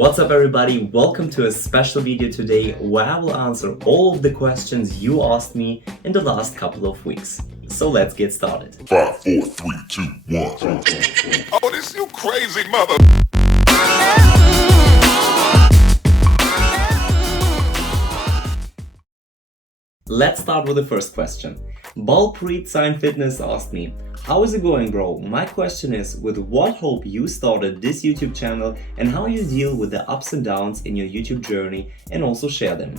What's up everybody, welcome to a special video today where I will answer all of the questions you asked me in the last couple of weeks. So let's get started. 5, 4, 3, 2, 1. Oh, this you crazy mother. Let's start with the first question. Balpreet Sign Fitness asked me, how is it going, bro? My question is, with what hope you started this YouTube channel and how you deal with the ups and downs in your YouTube journey and also share them.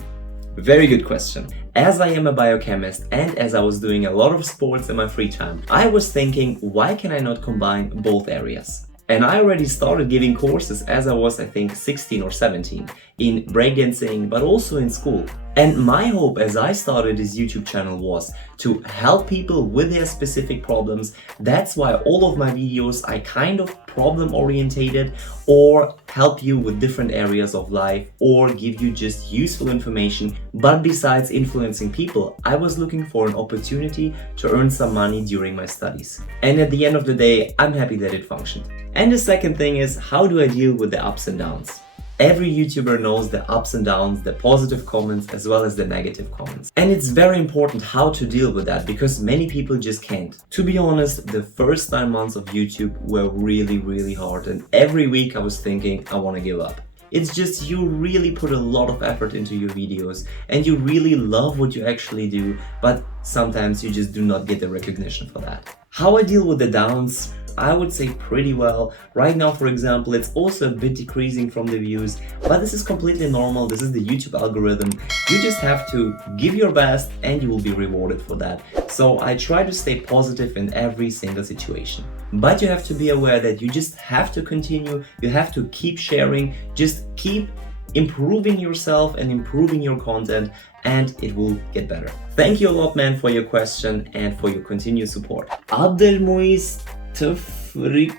Very good question. As I am a biochemist and as I was doing a lot of sports in my free time, I was thinking, why can I not combine both areas? And I already started giving courses as I was, I think, 16 or 17 in breakdancing, but also in school. And my hope as I started this YouTube channel was to help people with their specific problems. That's why all of my videos are kind of problem orientated, or help you with different areas of life, or give you just useful information. But besides influencing people, I was looking for an opportunity to earn some money during my studies. And at the end of the day, I'm happy that it functioned. And the second thing is, how do I deal with the ups and downs? Every YouTuber knows the ups and downs, the positive comments as well as the negative comments. And it's very important how to deal with that because many people just can't. To be honest, the first 9 months of YouTube were really hard, and every week I was thinking I want to give up. It's just you really put a lot of effort into your videos and you really love what you actually do, but sometimes you just do not get the recognition for that. How I deal with the downs? I would say pretty well. Right now, for example, it's also a bit decreasing from the views, but this is completely normal. This is the YouTube algorithm. You just have to give your best and you will be rewarded for that. So I try to stay positive in every single situation. But you have to be aware that you just have to continue. You have to keep sharing, just keep improving yourself and improving your content, and it will get better. Thank you a lot, man, for your question and for your continued support. Abdelmois Tufrik,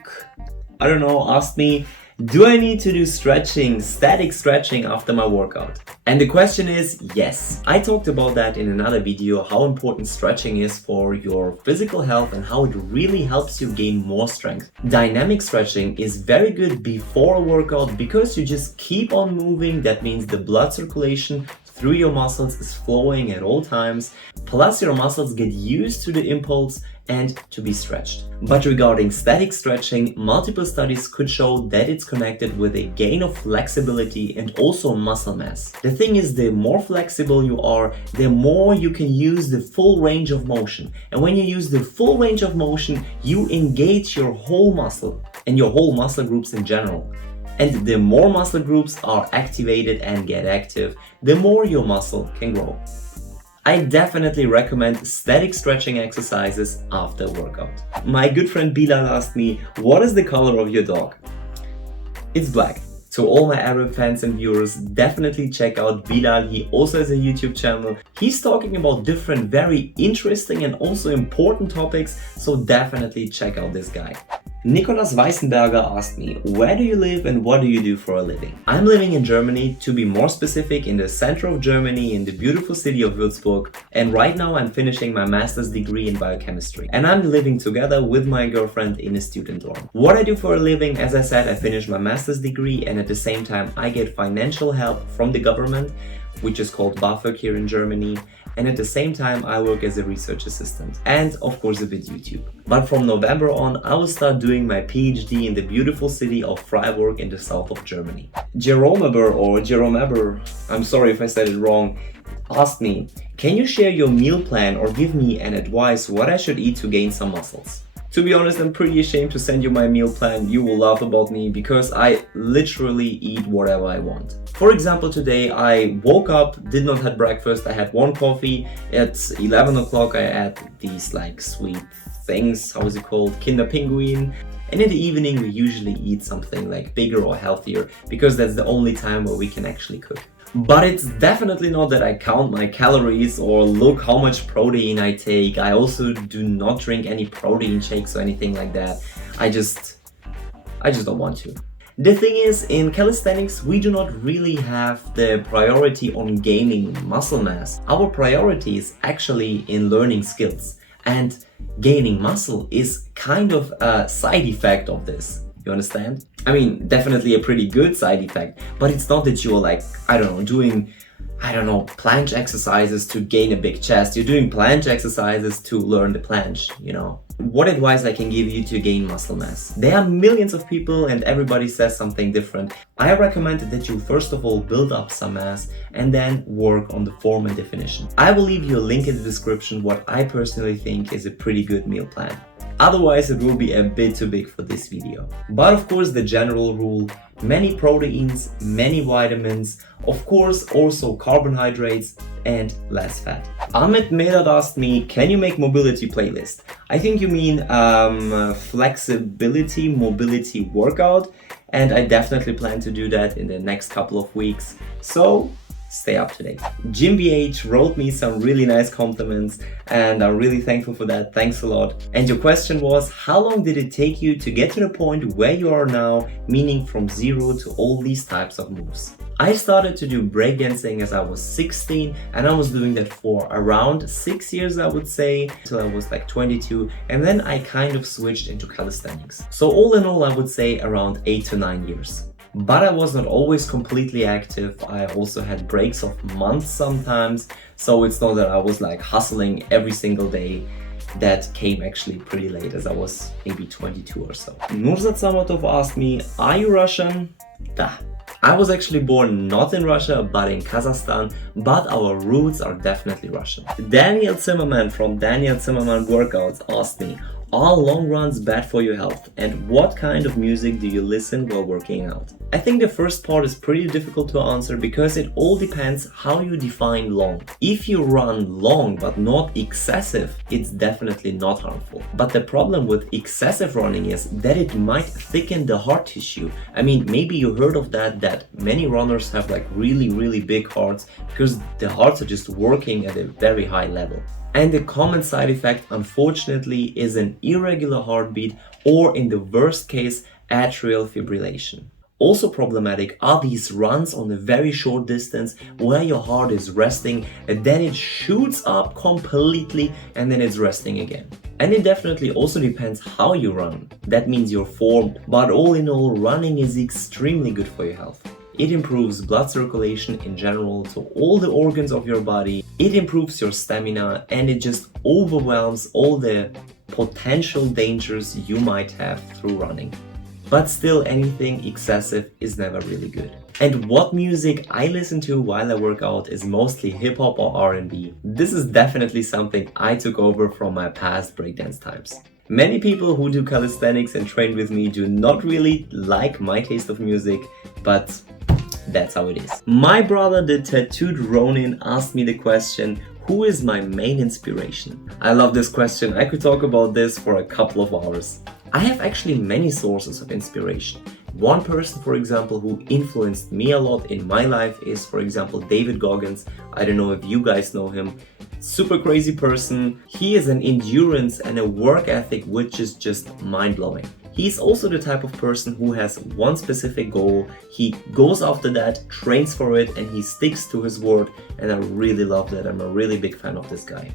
I don't know, asked me, do I need to do stretching, static stretching after my workout? And the question is yes. I talked about that in another video, how important stretching is for your physical health and how it really helps you gain more strength. Dynamic stretching is very good before a workout because you just keep on moving. That means the blood circulation through your muscles is flowing at all times, plus your muscles get used to the impulse and to be stretched. But regarding static stretching, multiple studies could show that it's connected with a gain of flexibility and also muscle mass. The thing is, the more flexible you are, the more you can use the full range of motion. And when you use the full range of motion, you engage your whole muscle and your whole muscle groups in general. And the more muscle groups are activated and get active, the more your muscle can grow. I definitely recommend static stretching exercises after a workout. My good friend Bilal asked me, what is the color of your dog? It's black. To all my Arab fans and viewers, definitely check out Bilal. He also has a YouTube channel. He's talking about different, very interesting and also important topics, so definitely check out this guy. Nicolas Weissenberger asked me, where do you live and what do you do for a living? I'm living in Germany, to be more specific, in the center of Germany, in the beautiful city of Würzburg. And right now I'm finishing my master's degree in biochemistry. And I'm living together with my girlfriend in a student dorm. What I do for a living, as I said, I finished my master's degree and at the same time I get financial help from the government, which is called BAföG here in Germany. And at the same time I work as a research assistant and of course a bit YouTube. But from November on I will start doing my PhD in the beautiful city of Freiburg in the south of Germany. Jerome Aber, I'm sorry if I said it wrong, asked me, can you share your meal plan or give me an advice what I should eat to gain some muscles? To be honest, I'm pretty ashamed to send you my meal plan. You will laugh about me because I literally eat whatever I want. For example, today I woke up, did not have breakfast, I had one coffee. At 11 o'clock I had these like sweet things, how is it called? Kinder Pinguin. And in the evening we usually eat something like bigger or healthier because that's the only time where we can actually cook. But it's definitely not that I count my calories or look how much protein I take. I also do not drink any protein shakes or anything like that. I just don't want to. The thing is, in calisthenics, we do not really have the priority on gaining muscle mass. Our priority is actually in learning skills. And gaining muscle is kind of a side effect of this. You understand? I mean, definitely a pretty good side effect, but it's not that you're like, I don't know, doing planche exercises to gain a big chest. You're doing planche exercises to learn the planche, you know? What advice I can give you to gain muscle mass? There are millions of people and everybody says something different. I recommend that you first of all build up some mass and then work on the form and definition. I will leave you a link in the description what I personally think is a pretty good meal plan. Otherwise, it will be a bit too big for this video. But of course, the general rule, many proteins, many vitamins, of course also carbohydrates and less fat. Ahmed Medad asked me, can you make mobility playlist? I think you mean flexibility, mobility workout, and I definitely plan to do that in the next couple of weeks. So stay up to date. Jim VH wrote me some really nice compliments and I'm really thankful for that. Thanks a lot. And your question was, how long did it take you to get to the point where you are now, meaning from zero to all these types of moves? I started to do breakdancing as I was 16 and I was doing that for around 6 years, I would say, till I was like 22, and then I kind of switched into calisthenics. So all in all, I would say around 8 to 9 years. But I was not always completely active. I also had breaks of months sometimes, so it's not that I was like hustling every single day. That came actually pretty late, as I was maybe 22 or so. Nurzat Samatov asked me, are you Russian? Da. I was actually born not in Russia, but in Kazakhstan, but our roots are definitely Russian. Daniel Zimmerman from Daniel Zimmerman Workouts asked me, are long runs bad for your health? And what kind of music do you listen while working out? I think the first part is pretty difficult to answer because it all depends how you define long. If you run long but not excessive, it's definitely not harmful. But the problem with excessive running is that it might thicken the heart tissue. I mean, maybe you heard of that many runners have like really big hearts because the hearts are just working at a very high level. And the common side effect, unfortunately, is an irregular heartbeat or, in the worst case, atrial fibrillation. Also problematic are these runs on a very short distance where your heart is resting and then it shoots up completely and then it's resting again. And it definitely also depends how you run. That means your form, but all in all, running is extremely good for your health. It improves blood circulation in general to all the organs of your body. It improves your stamina and it just overwhelms all the potential dangers you might have through running. But still, anything excessive is never really good. And what music I listen to while I work out is mostly hip-hop or R&B. This is definitely something I took over from my past breakdance times. Many people who do calisthenics and train with me do not really like my taste of music, but that's how it is. My brother, the tattooed Ronin, asked me the question, who is my main inspiration? I love this question. I could talk about this for a couple of hours. I have actually many sources of inspiration. One person, for example, who influenced me a lot in my life is, for example, David Goggins. I don't know if you guys know him. Super crazy person. He is an endurance and a work ethic which is just mind-blowing. He's also the type of person who has one specific goal, he goes after that, trains for it, and he sticks to his word, and I really love that. I'm a really big fan of this guy.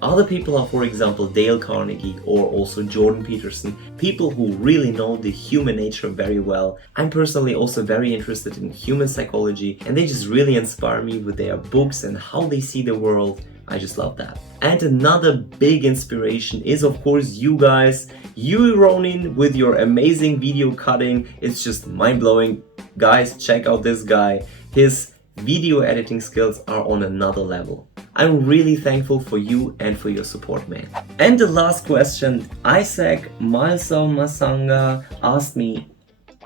Other people are, for example, Dale Carnegie or also Jordan Peterson, people who really know the human nature very well. I'm personally also very interested in human psychology, and they just really inspire me with their books and how they see the world. I just love that. And another big inspiration is, of course, you guys. You, Ronin, with your amazing video cutting. It's just mind-blowing. Guys, check out this guy. His video editing skills are on another level. I'm really thankful for you and for your support, man. And the last question, Isaac Malsal Masanga asked me,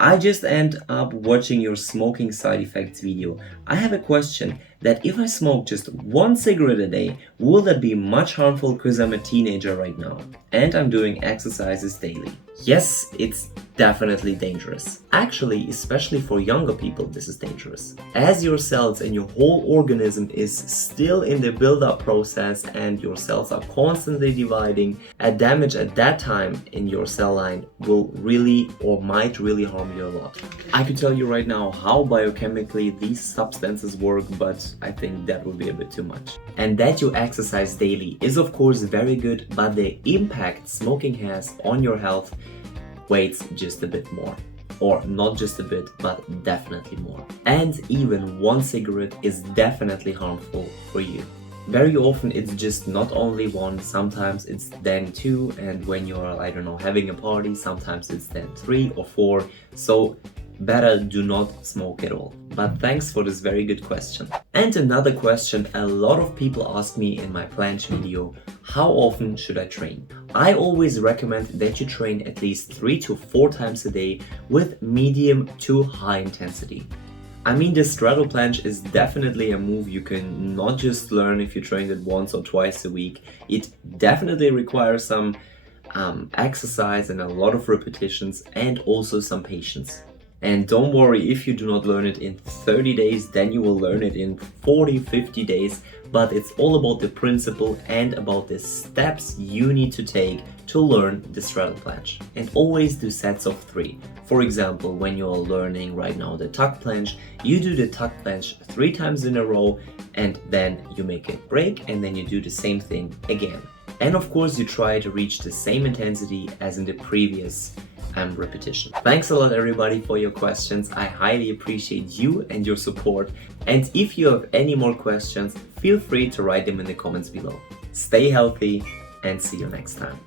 I just end up watching your smoking side effects video. I have a question that if I smoke just one cigarette a day, will that be much harmful because I'm a teenager right now and I'm doing exercises daily? Yes, it's definitely dangerous. Actually, especially for younger people, this is dangerous. As your cells and your whole organism is still in the build-up process and your cells are constantly dividing, a damage at that time in your cell line will really or might really harm you a lot. I could tell you right now how biochemically these substances work, but I think that would be a bit too much. And that you exercise daily is of course very good, but the impact smoking has on your health, weights just a bit more. Or not just a bit, but definitely more. And even one cigarette is definitely harmful for you. Very often it's just not only one, sometimes it's then two, and when you're, I don't know, having a party, sometimes it's then 3 or 4. So better do not smoke at all. But thanks for this very good question. And another question a lot of people ask me in my planche video: how often should I train? I always recommend that you train at least 3 to 4 times a day with medium to high intensity. I mean, the straddle planche is definitely a move you can not just learn if you train it once or twice a week. It definitely requires some exercise and a lot of repetitions, and also some patience. And don't worry if you do not learn it in 30 days, then you will learn it in 40, 50 days. But it's all about the principle and about the steps you need to take to learn the straddle planche. And always do sets of 3. For example, when you're learning right now the tuck planche, you do the tuck planche 3 times in a row, and then you make a break, and then you do the same thing again. And of course you try to reach the same intensity as in the previous repetition. Thanks a lot everybody for your questions. I highly appreciate you and your support. And if you have any more questions, feel free to write them in the comments below. Stay healthy and see you next time.